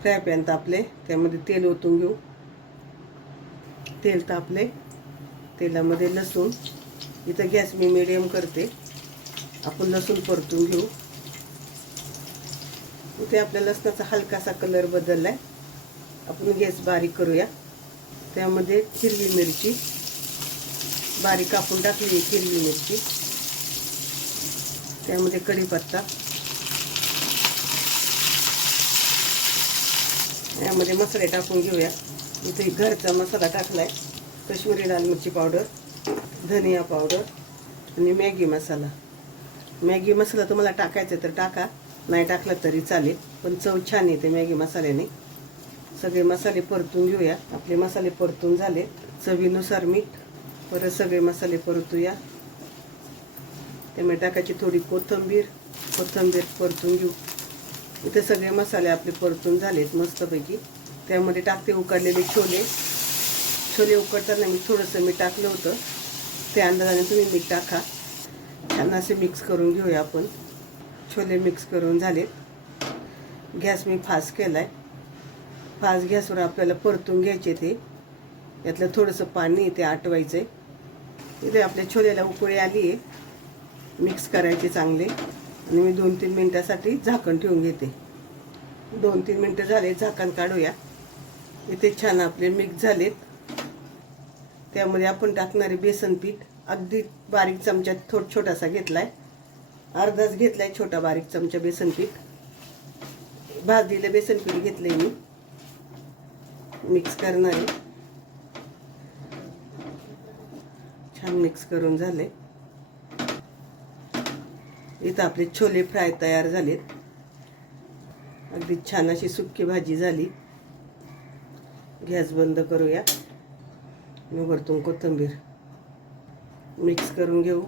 Fry pan तापले, त्यामध्ये तेल ओतून घेऊ. तेल तापले, तेलामध्ये लसूण, इथं गॅस मी मीडियम करते. आपण लसूण परतून घेऊ. इथे आपल्या लसणाचा हलकासा कलर बदललाय. आपण गॅस बारीक करूया. त्यामध्ये हिरवी मिरची बारीक कापून टाकली, हिरवी मिरची. त्यामध्ये कढीपत्ता, यामध्ये मसाले टाकून घेऊया. इथे घरचा मसाला टाकलाय, कश्मीरी लाल मिरची पावडर, धनिया पावडर आणि मॅगी मसाला. मॅगी मसाला तुम्हाला टाकायचा तर टाका, नाही टाकला तरी चालेल, पण चव छान येते मॅगी मसाल्याने. सगळे मसाले परतून घेऊया. आपले मसाले परतून झाले. चवीनुसार मीठ, परत सगळे मसाले परतूया. त्यामुळे टाकायची थोडी कोथिंबीर परतून घेऊ. इथे सगळे मसाले आपले परतून झालेत मस्तपैकी. त्यामध्ये टाकते उकडलेले छोले. छोले उकडताना मी थोडंसं मीठ टाकलं होतं, त्या अंदाजाने तुम्ही मीठ टाका. छान असे मिक्स करून घेऊया आपण. छोले मिक्स करून झालेत. गॅस मी फास्ट केलाय. फास्ट गॅसवर आपल्याला परतून घ्यायचे ते. यातलं थोडंसं पाणी ते आटवायचं आहे. इथे आपल्या छोल्याला उकळी आली आहे. मिक्स करायचे चांगले आणि मी 2-3 मिनटासाठी झाकण ठेवून घेते. 2-3 मिनटं झाले, झाकण काढूया. इथे छान आपले मिक्स झालेत. त्यामध्ये आपण टाकणारे बेसन पीठ अगदी बारीक चमचा छोटासा घेतलाय, अर्धाच घेतलाय छोटा बारीक चमचा बेसन पीठ. भाजलेलं बेसन पीठ घेतलंय मी. मिक्स करणार आहे. छान मिक्स करून झाले. इथं आपले छोले फ्राय तयार झालेत. अगदी छान अशी सुक्की भाजी झाली. गॅस बंद करूया. वरतून कोथिंबीर मिक्स करून घेऊ.